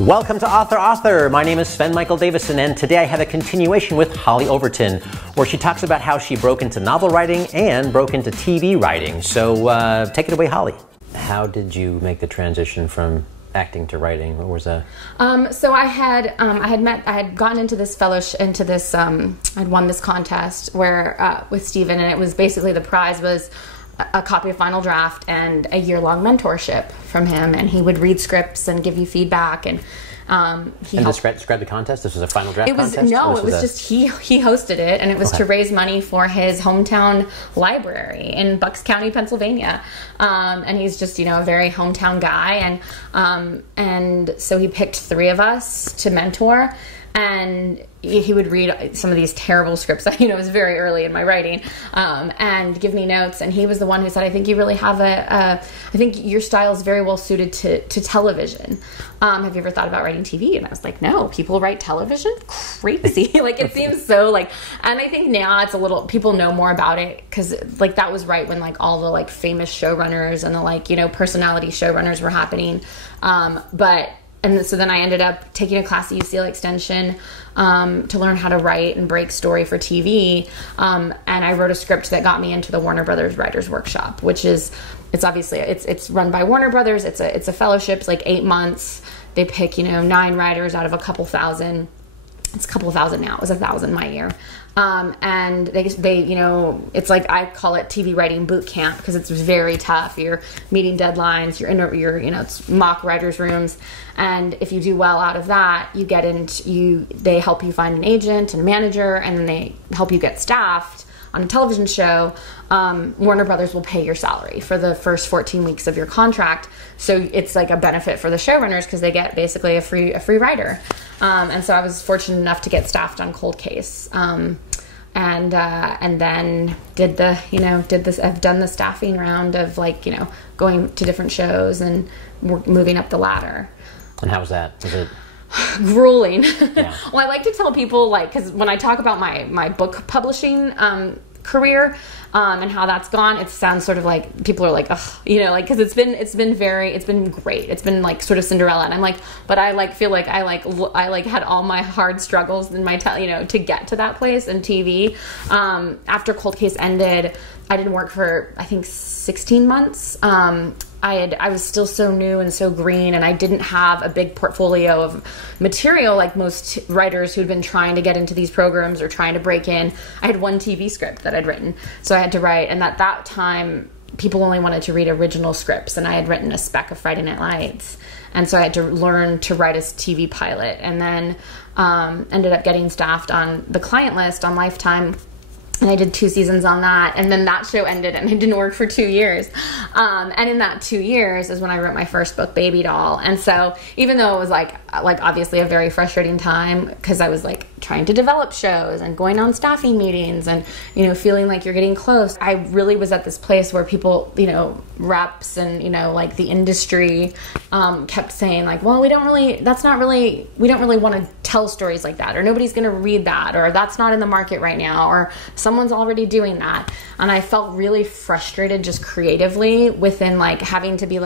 Welcome to Author. My name is Sven Davison, and today I have a continuation with Hollie Overton, where she talks about how she broke into novel writing and broke into TV writing. So take it away, Hollie. How did you make the transition from acting to writing? What was that? So I had gotten into this fellowship, I'd won this contest where with Steven, and it was basically the prize was a copy of Final Draft and a year-long mentorship from him, and he would read scripts and give you feedback, and describe the contest. This was a Final Draft contest? It was just he hosted it, and it was to raise money for his hometown library in Bucks County, Pennsylvania, and he's just a very hometown guy, and so he picked 3 of us to mentor. And he would read some of these terrible scripts that, it was very early in my writing, and give me notes. And he was the one who said, I think you really have I think your style is very well suited to television. Have you ever thought about writing TV? And I was like, no, people write television? Crazy. It seems so and I think now it's a little, people know more about it because that was right when all the famous showrunners and the personality showrunners were happening. And so then I ended up taking a class at UCLA Extension to learn how to write and break story for TV. And I wrote a script that got me into the Warner Brothers Writers Workshop, which is, it's run by Warner Brothers. It's a fellowship. It's 8 months. They pick, 9 writers out of a couple thousand. It's a couple thousand now. It was 1,000 my year. And they it's I call it TV writing boot camp because it's very tough. You're meeting deadlines, it's mock writers' rooms. And if you do well out of that, you get they help you find an agent and a manager, and then they help you get staffed on a television show. Warner Brothers will pay your salary for the first 14 weeks of your contract. So it's a benefit for the showrunners because they get basically a free writer. And so I was fortunate enough to get staffed on Cold Case. And then I've done the staffing round of going to different shows and moving up the ladder. And how was that? Was it grueling? Yeah. Well, I like to tell people because when I talk about my book publishing career and how that's gone, it sounds sort of people are ugh, because it's been great. It's been sort of Cinderella, and I'm but I feel I had all my hard struggles in my to get to that place in TV. After Cold Case ended, I didn't work for I think 16 months. I was still so new and so green, and I didn't have a big portfolio of material like most writers who'd been trying to get into these programs or trying to break in. I had 1 TV script that I'd written, so I had to write, and at that time people only wanted to read original scripts, and I had written a spec of Friday Night Lights, and so I had to learn to write a TV pilot, and then ended up getting staffed on the client list on Lifetime. And I did 2 seasons on that, and then that show ended, and I didn't work for 2 years. And in that 2 years is when I wrote my first book, Baby Doll. And so even though it was obviously a very frustrating time because I was trying to develop shows and going on staffing meetings and feeling like you're getting close, I really was at this place where people reps and the industry kept saying well, we don't really want to tell stories like that, or nobody's going to read that, or that's not in the market right now, or someone's already doing that. And I felt really frustrated just creatively within having to be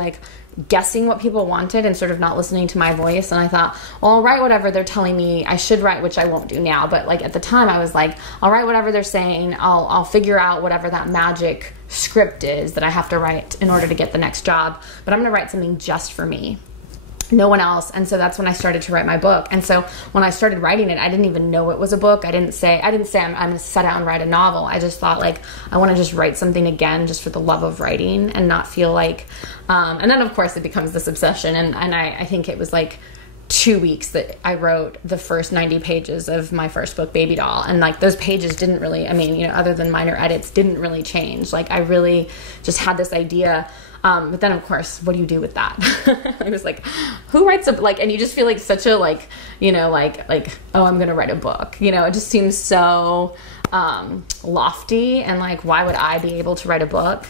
guessing what people wanted and sort of not listening to my voice. And I thought, well, I'll write whatever they're telling me I should write, which I won't do now. But at the time I was I'll write whatever they're saying. I'll figure out whatever that magic script is that I have to write in order to get the next job. But I'm going to write something just for me, no one else. And so that's when I started to write my book. And so when I started writing it, I didn't even know it was a book. I didn't say I'm going to set out and write a novel. I just thought I want to just write something again just for the love of writing and not feel and then of course it becomes this obsession. And I think it was 2 weeks that I wrote the first 90 pages of my first book, Baby Doll. And those pages didn't really, other than minor edits, didn't really change. I really just had this idea. But then of course, what do you do with that? I was who writes a, and you just feel such a, oh, I'm going to write a book. It just seems so, lofty, and why would I be able to write a book?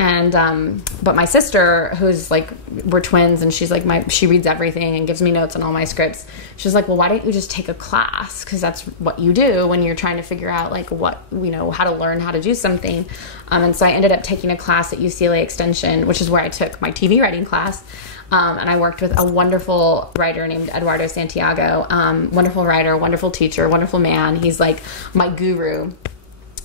But my sister, who's like, we're twins, and she's like she reads everything and gives me notes on all my scripts. She's like, well, why don't you just take a class? Because that's what you do when you're trying to figure out like what, how to learn how to do something. And so I ended up taking a class at UCLA Extension, which is where I took my TV writing class. And I worked with a wonderful writer named Eduardo Santiago. Wonderful writer, wonderful teacher, wonderful man. He's like my guru.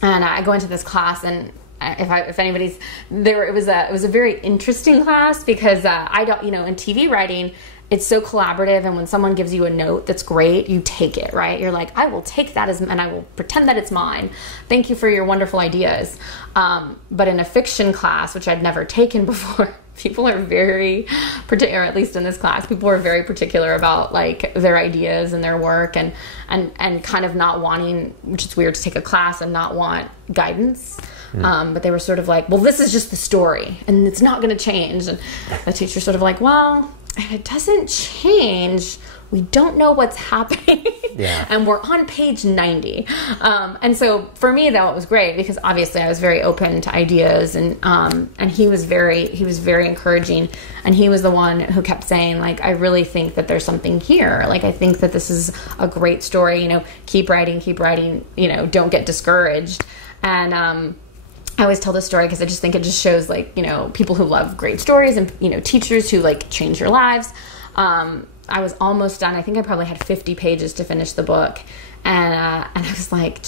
And I go into this class, and if anybody's there, it was a very interesting class because I don't, in TV writing, it's so collaborative, and when someone gives you a note that's great, you take it, right? You're like, I will take that and I will pretend that it's mine. Thank you for your wonderful ideas. But in a fiction class, which I'd never taken before, people are very particular, or at least in this class, people are very particular about like their ideas and their work, and kind of not wanting, which is weird to take a class and not want guidance. But they were sort of like, well, this is just the story and it's not going to change. And the teacher's sort of like, well, if it doesn't change, we don't know what's happening. Yeah. And we're on page 90. And so for me, though, it was great because obviously I was very open to ideas, and he was very encouraging, and he was the one who kept saying, like, I really think that there's something here. Like, I think that this is a great story, keep writing, don't get discouraged. And, I always tell this story because I just think it just shows, like, people who love great stories and, teachers who, like, change your lives. I was almost done. I think I probably had 50 pages to finish the book. And I was like,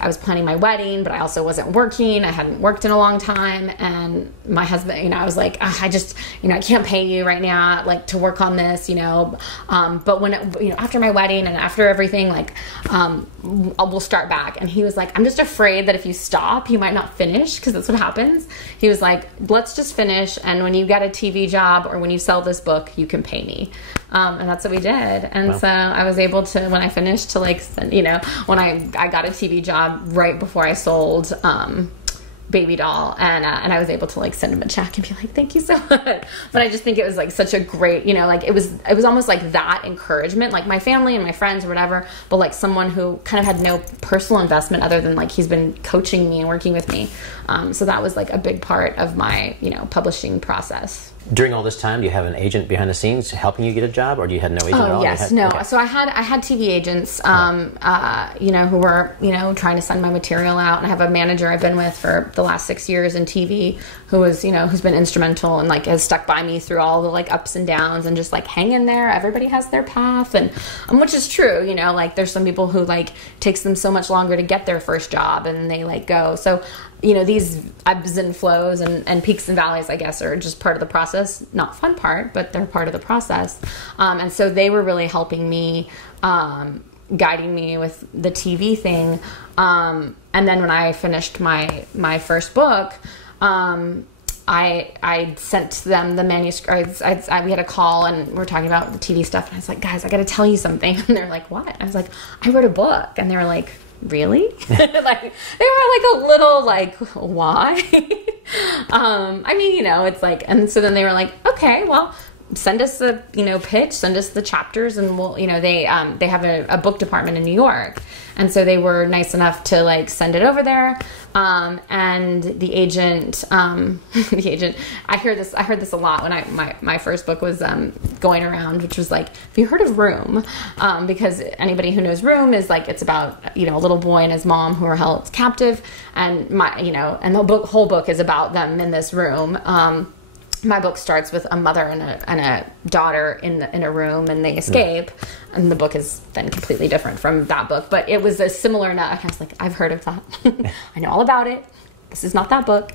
I was planning my wedding, but I also wasn't working. I hadn't worked in a long time. And my husband, I was like, I just, I can't pay you right now, like, to work on this, but when, after my wedding and after everything, like, we'll start back. And he was like, I'm just afraid that if you stop, you might not finish, because that's what happens. He was like, let's just finish. And when you get a TV job or when you sell this book, you can pay me. And that's what we did. And wow. So I was able to, when I finished, to like send, when I got a TV job right before I sold Baby Doll, and I was able to like send him a check and be like, thank you so much. But I just think it was like such a great, like it was almost like that encouragement, like my family and my friends or whatever, but like someone who kind of had no personal investment other than like he's been coaching me and working with me. So that was like a big part of my, publishing process. During all this time, do you have an agent behind the scenes helping you get a job, or do you have no agent at all? Yes, no. Okay. So I had TV agents, who were, trying to send my material out. And I have a manager I've been with for the last 6 years in TV who was, who's been instrumental and like has stuck by me through all the like ups and downs and just like hang in there. Everybody has their path, and which is true. Like there's some people who like takes them so much longer to get their first job and they like go. So these ebbs and flows and peaks and valleys, I guess, are just part of the process. Not fun part, but they're part of the process. And so they were really helping me, guiding me with the TV thing. And then when I finished my first book, I sent them the manuscript. We had a call and we were talking about the TV stuff. And I was like, guys, I got to tell you something. And they're like, what? I was like, I wrote a book. And they were like, really? Like they were like a little like, why? It's like, and so then they were like, okay, well, send us the pitch, send us the chapters, and we'll they have a book department in New York, and so they were nice enough to like send it over there. And the agent, I heard this a lot when my first book was going around, which was like, have you heard of Room? Because anybody who knows Room is like, it's about a little boy and his mom who are held captive, and and the whole book is about them in this room. My book starts with a mother and a daughter in a room, and they escape. And the book is then completely different from that book, but it was a similar enough. I was like, I've heard of that. I know all about it. This is not that book.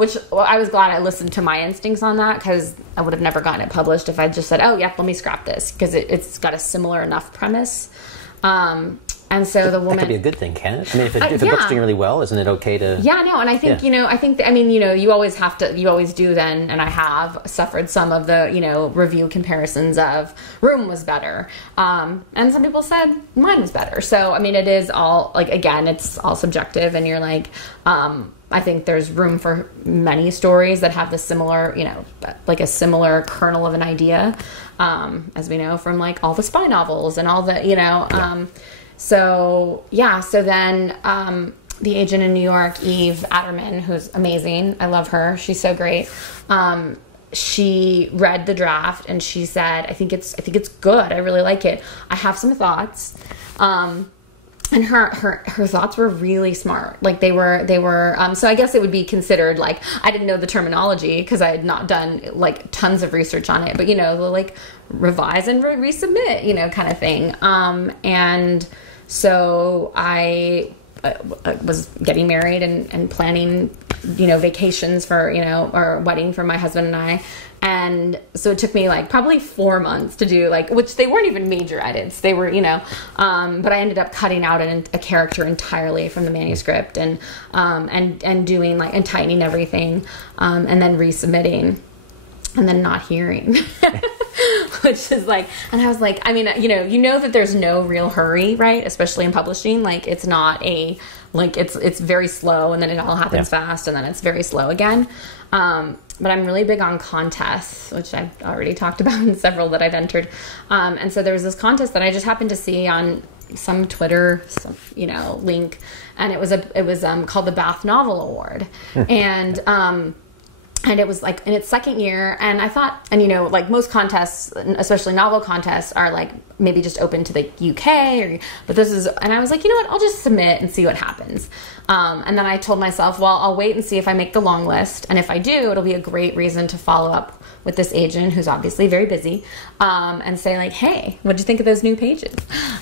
Which I was glad I listened to my instincts on that, because I would have never gotten it published if I just said, oh, yeah, let me scrap this, because it's got a similar enough premise. And so the woman... That could be a good thing, can it? I mean, if the book's doing really well, isn't it okay to... Yeah, no, and I think, you always have to, you always do then, and I have suffered some of the, review comparisons of Room was better. And some people said mine was better. So, I mean, it is all, like, again, it's all subjective, and you're like, I think there's room for many stories that have the similar, like a similar kernel of an idea, as we know from, like, all the spy novels and all the, So then the agent in New York, Eve Adderman, who's amazing. I love her. She's so great. She read the draft and she said, I think it's good. I really like it. I have some thoughts. And her thoughts were really smart. Like they were, so I guess it would be considered like, I didn't know the terminology because I had not done like tons of research on it, but you know, like revise and resubmit, you know, kind of thing. And so I was getting married and planning, you know, vacations for, you know, or wedding for my husband and I. And so it took me like probably 4 months to do like, which they weren't even major edits. They were, you know, but I ended up cutting out a character entirely from the manuscript and doing like, and tightening everything, and then resubmitting and then not hearing, which is like, and I was like, I mean, you know that there's no real hurry, right? Especially in publishing. Like it's not like it's very slow and then it all happens fast and then it's very slow again. But I'm really big on contests, which I've already talked about in several that I've entered. And so there was this contest that I just happened to see on some Twitter, you know, link, and it was called the Bath Novel Award, and it was like in its second year, and I thought, and you know, like most contests, especially novel contests, are like maybe just open to the UK, but this is, and I was like, you know what, I'll just submit and see what happens. And then I told myself, well, I'll wait and see if I make the long list, and if I do, it'll be a great reason to follow up with this agent who's obviously very busy, and say like, hey, what did you think of those new pages?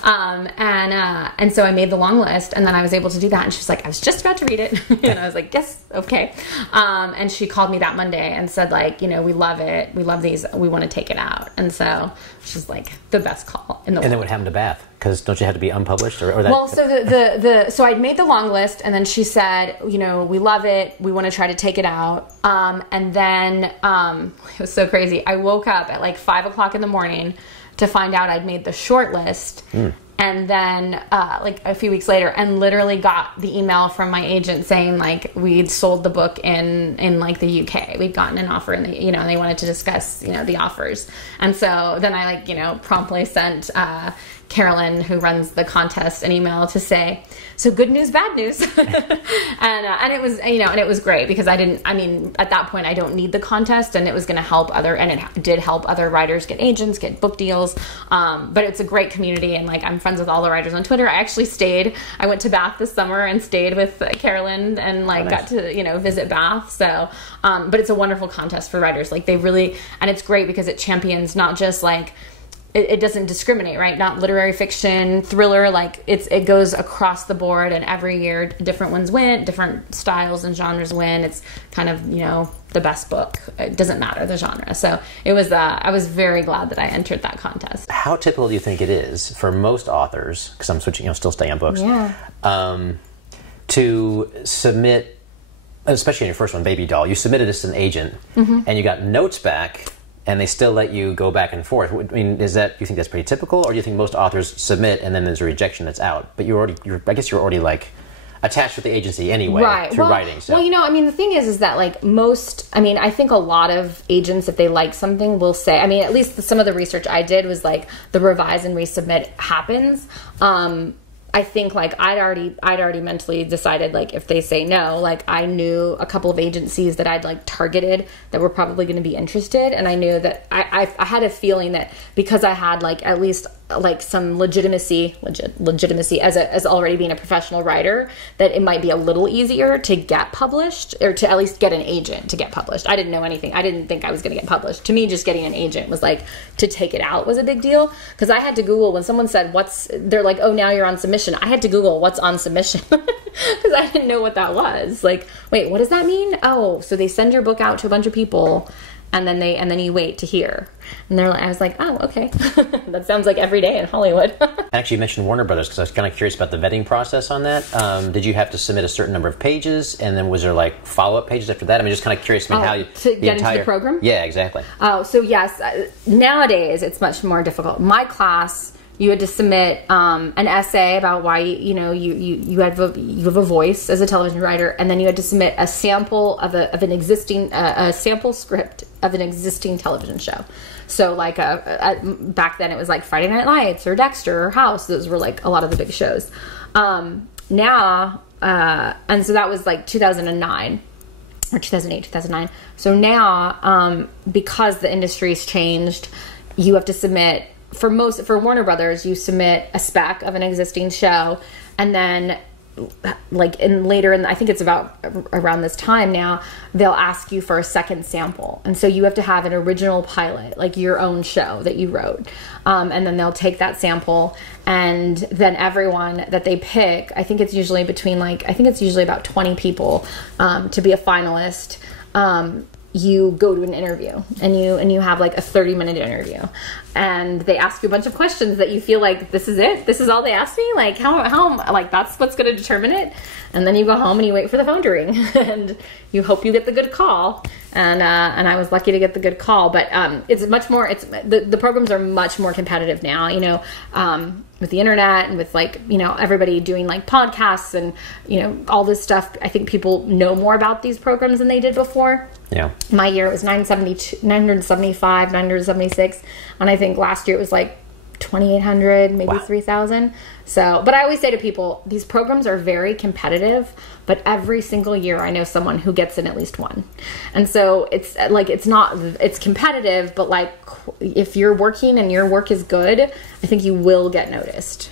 And so I made the long list, and then I was able to do that, and she was like, I was just about to read it, and I was like, yes, okay. And she called me that Monday and said like, you know, we love it, we love these, we want to take it out. And so she's like the best call in the world. And then what happened to Bath? Because don't you have to be unpublished or that? Well, so so I made the long list, and then she said, you know, we love it, we want to try to take it out. And then it was so crazy. I woke up at like 5 o'clock in the morning to find out I'd made the short list. And then like a few weeks later, and literally got the email from my agent saying like we'd sold the book in like the UK. We'd gotten an offer in the, you know, and they wanted to discuss, you know, the offers. And so then I like, you know, promptly sent Carolyn, who runs the contest, an email to say, so good news, bad news. and it was, you know, and it was great because at that point I don't need the contest, and it was going to help and it did help other writers get agents, get book deals. But it's a great community, and like, I'm friends with all the writers on Twitter. I went to Bath this summer and stayed with Carolyn and like got to, you know, visit Bath. So, but it's a wonderful contest for writers. Like they really, and it's great because it champions not just like, it doesn't discriminate, right? Not literary fiction, thriller, like it goes across the board, and every year different ones win, different styles and genres win. It's kind of, you know, the best book. It doesn't matter the genre. So it was, I was very glad that I entered that contest. How typical do you think it is for most authors, because I'm switching, you know, still staying on books, to submit, especially in your first one, Baby Doll, you submitted this to an agent and you got notes back, and they still let you go back and forth. I mean, do you think that's pretty typical, or do you think most authors submit and then there's a rejection that's out? But I guess you're already like attached with the agency anyway, right, through writing. So. Well, you know, I mean, the thing is that like I think a lot of agents, if they like something, will say, I mean, at least some of the research I did was like the revise and resubmit happens. I think like I'd already mentally decided like if they say no, like I knew a couple of agencies that I'd like targeted that were probably going to be interested, and I knew that I had a feeling that because I had like at least like some legitimacy as already being a professional writer, that it might be a little easier to get published, or to at least get an agent to get published. I didn't know anything. I didn't think I was going to get published. To me, just getting an agent was like, to take it out was a big deal, because I had to Google when someone said they're like, oh, now you're on submission. I had to Google what's on submission because I didn't know what that was. Like, wait, what does that mean? Oh, so they send your book out to a bunch of people, and then you wait to hear. And I was like, oh, okay. That sounds like every day in Hollywood. Actually, you mentioned Warner Brothers, because I was kind of curious about the vetting process on that. Did you have to submit a certain number of pages, and then was there like follow-up pages after that? I mean, just kind of curious how you... To get into the program? Yeah, exactly. Oh, so yes, nowadays it's much more difficult. My class, you had to submit an essay about why you have a voice as a television writer, and then you had to submit a sample of an existing a sample script of an existing television show. So like back then it was like Friday Night Lights or Dexter or House. Those were like a lot of the big shows. Now And so that was like 2009 or 2008, 2009. So now, because the industry's changed, you have to submit, for Warner Brothers, you submit a spec of an existing show, and then like I think it's about around this time now, they'll ask you for a second sample. And so you have to have an original pilot, like your own show that you wrote. And then they'll take that sample, and then everyone that they pick, I think it's usually about 20 people, to be a finalist. You go to an interview, and you have like a 30-minute interview, and they ask you a bunch of questions that you feel like, this is it, this is all they asked me, like how like that's what's going to determine it. And then you go home and you wait for the phone to ring and you hope you get the good call. And I was lucky to get the good call, but it's much more, the programs are much more competitive now, you know, with the internet and with like, you know, everybody doing like podcasts and, you know, all this stuff. I think people know more about these programs than they did before. Yeah. My year it was 975, 976, and I think last year it was like 2,800, maybe wow. 3,000. So, but I always say to people, these programs are very competitive, but every single year I know someone who gets in at least one. And so it's like, it's competitive, but like if you're working and your work is good, I think you will get noticed.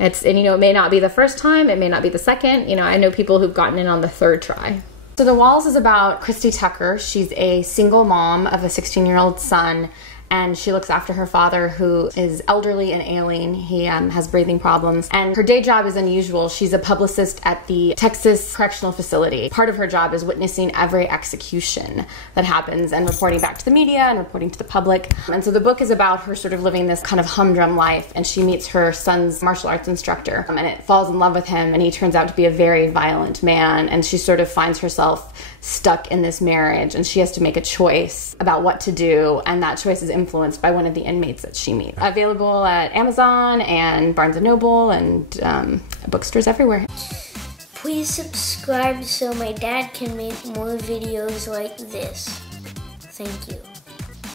And you know, it may not be the first time, it may not be the second. You know, I know people who've gotten in on the third try. So The Walls is about Christy Tucker. She's a single mom of a 16-year-old son, and she looks after her father, who is elderly and ailing. He has breathing problems, and her day job is unusual. She's a publicist at the Texas Correctional Facility. Part of her job is witnessing every execution that happens and reporting back to the media and reporting to the public. And so the book is about her sort of living this kind of humdrum life, and she meets her son's martial arts instructor, and it falls in love with him, and he turns out to be a very violent man, and she sort of finds herself stuck in this marriage, and she has to make a choice about what to do, and that choice is influenced by one of the inmates that she meets. Available at Amazon and Barnes & Noble and bookstores everywhere. Please subscribe so my dad can make more videos like this. Thank you.